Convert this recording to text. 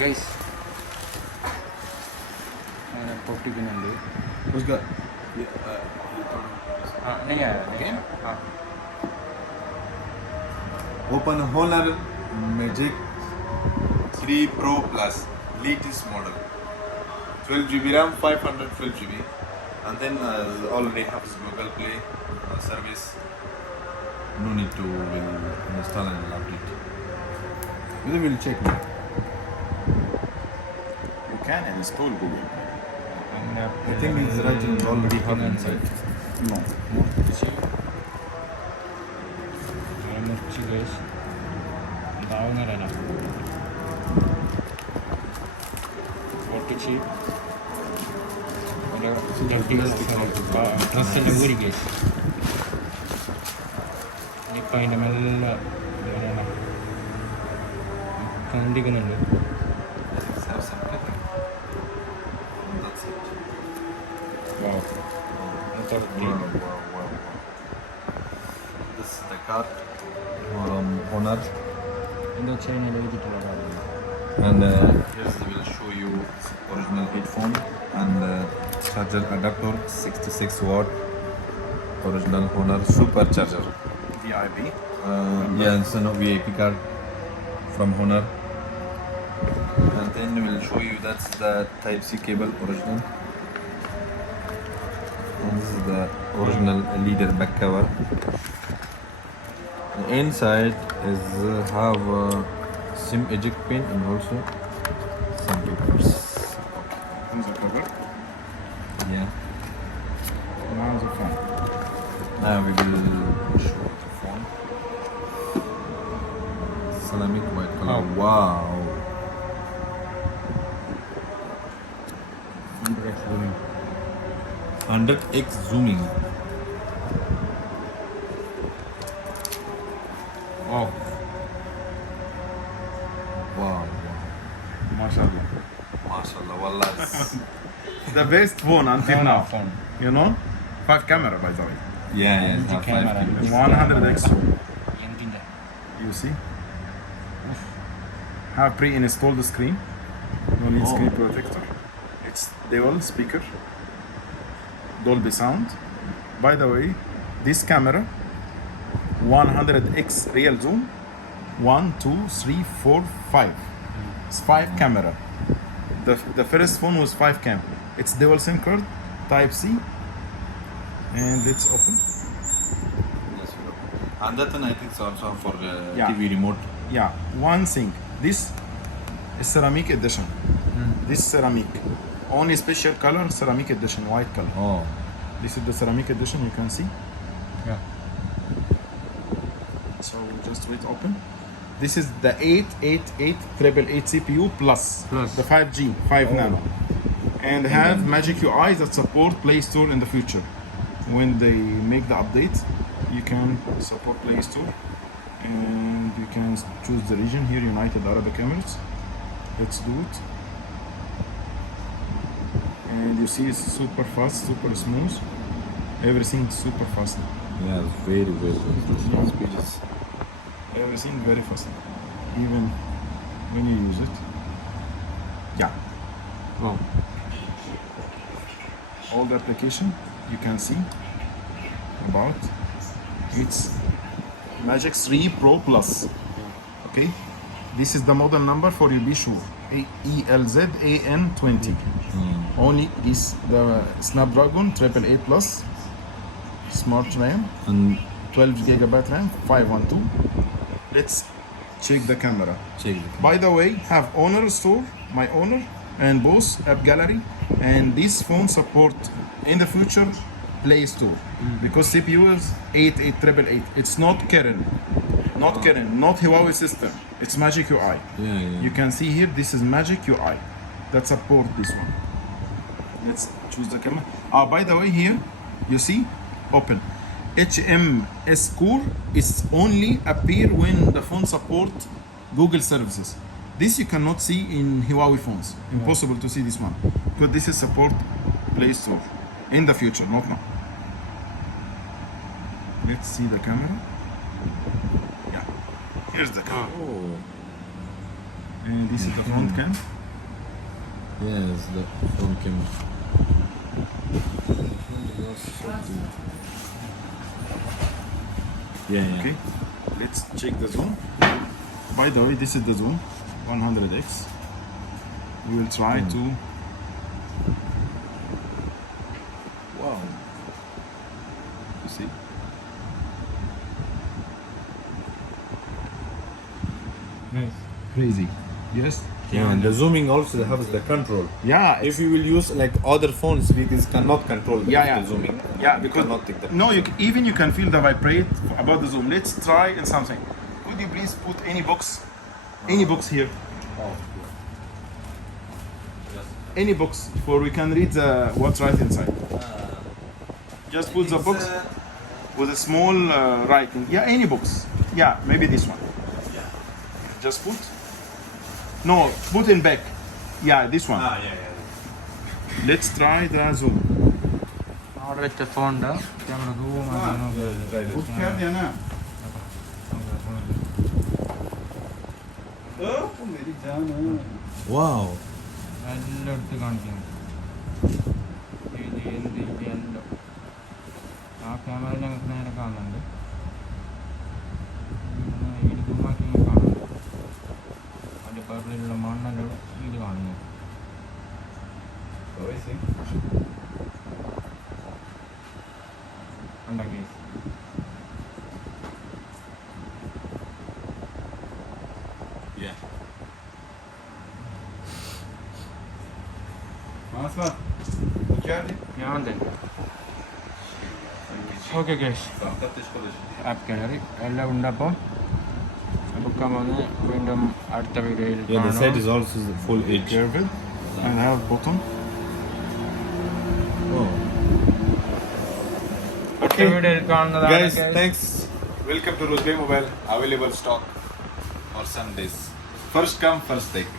Guys അങ്ങനെ പൊട്ടിക്കുന്നുണ്ട്. उसका नहीं आया Again? हाँ Open Honor Magic 3 Pro Plus latest model. 12 GB RAM, 512 GB, and then already have Google Play service. No need to install and update. We will check now. You can install Google. I think it's right and already have inside. No. മുറിച്ച് guys ഇതാവുന്നതല്ല പൊട്ടിച്ച് ഡ്രസ്സെല്ലാം ഊരി guys ഇനിയിപ്പോൾ അതിൻ്റെ മെല്ലെ കണ്ടിക്കുന്നുണ്ട്. Let's have some cutting. That's it. Wow. Wow. This is the card from Honor, എന്തോ ചൈനയിൽ എഴുതിയിട്ടുള്ള കാര്യമാണ്. and here's will show you original headphone and charger adapter, 66 watt original Honor super charger. VIP. Yeah, it's a VIP card from Honor, and then we'll show you that's the Type C cable original. And this is the original leader back cover. The inside is have SIM eject pin and also some papers. Here's the cover. Yeah. Now the phone. Now we will show the phone. Ceramic white color. Oh. Wow. 100x zooming. Oh, Wow. MashaAllah. MashaAllah. Wallah. The best phone until now. phone. You know? 5 camera by the way. Yeah, it have Camera. 5 cameras. 100x. എന്തിൻ്റെ You see? Have pre-installed screen. No need screen protector. It's dual speaker. Dolby sound. By the way, this camera 100x real zoom. 1, 2, 3, 4, 5. It's 5 camera. The first phone was 5 cam. It's dual SIM card, Type C. And let's open. Yes, sure. And that one I think is also for Yeah. TV remote. Yeah, one thing. This is ceramic edition. This ceramic. Only special color, ceramic edition, white color. Oh. This is the ceramic edition, you can see. Yeah. So just wait open. This is the 88888 CPU plus, Plus. the 5G, 5 nano. And have Magic UI that support Play Store in the future. When they make the update, you can support Play Store. And you can choose the region here, United Arab Emirates. Let's do it. And you see it's super fast, super smooth. Everything super fast. Yeah, it's very Yeah. speeches. Everything very fast. Even when you use it. Yeah. Wow. All the application you can see about it's Magic3pro Plus. Okay. This is the model number for you be sure. ELZAN20. Only this the Snapdragon 888 Plus smart RAM, And 12 gigabyte RAM, 512. Let's check the camera. check. By the way, have Honor Store, my Honor, and both App Gallery, and this phone support in the future Play Store because CPU is 88888. It's not Keren, not Huawei system. It's Magic UI. Yeah. You can see here, this is Magic UI that support this one. Let's choose the camera. By the way, here you see, open. HMS core is only appear when the phone support Google services. This you cannot see in Huawei phones. Impossible to see this one because this is support Play Store in the future, not now. Let's see the camera. Yeah, here's the camera. Oh. And this is the front cam. Yes, the phone camera. Yeah. Okay, let's check the zoom. By the way, this is the zoom, 100x. We will try to. Wow. You see? Nice. Crazy. Yes. Yeah, and the zooming also has the control. Yeah. If you will use like other phones, because cannot control the zooming. Yeah, You because cannot take the no, even you can feel the vibrate about the zoom. Let's try in something. Could you please put any box here? Any box for we can read what's right inside. Just put the box with a small writing. Yeah, any box. Yeah, maybe this one. Just put. No, put in back. Yeah, this one. Let's try the zoom. അവിടെ വെച്ച ഫോണിൻ്റെ camera Put carry na. Wow. എല്ലാം എടുത്ത് കാണിക്കുന്നു എന്ത് എല്ലാം ആ ക്യാമറയിൽ ഞങ്ങൾക്ക് നേരെ കാണുന്നുണ്ട് ഇത് സൂമാക്കി കാണുന്നുണ്ട് അതിൻ്റെ പേപ്പറിലുള്ള മണ്ണെല്ലാം ഇത് കാണുന്നു ഉണ്ടാക്കി Yeah. ഞാൻ തന്നെ ഓക്കെ ഗൈസ് ആപ്പ് കയറി എല്ലാം ഉണ്ടപ്പോൾ ബുക്കാൻ വന്ന് വീണ്ടും അടുത്ത വീഡിയോയിൽ Yeah, the side is also the full edge. Careful. And have bottom. Oh. അടുത്ത വീഡിയോയിൽ കാണുന്നതാണ് Guys, thanks. Welcome to Rosbe Mobile. Available stock for Sundays. First come, first take.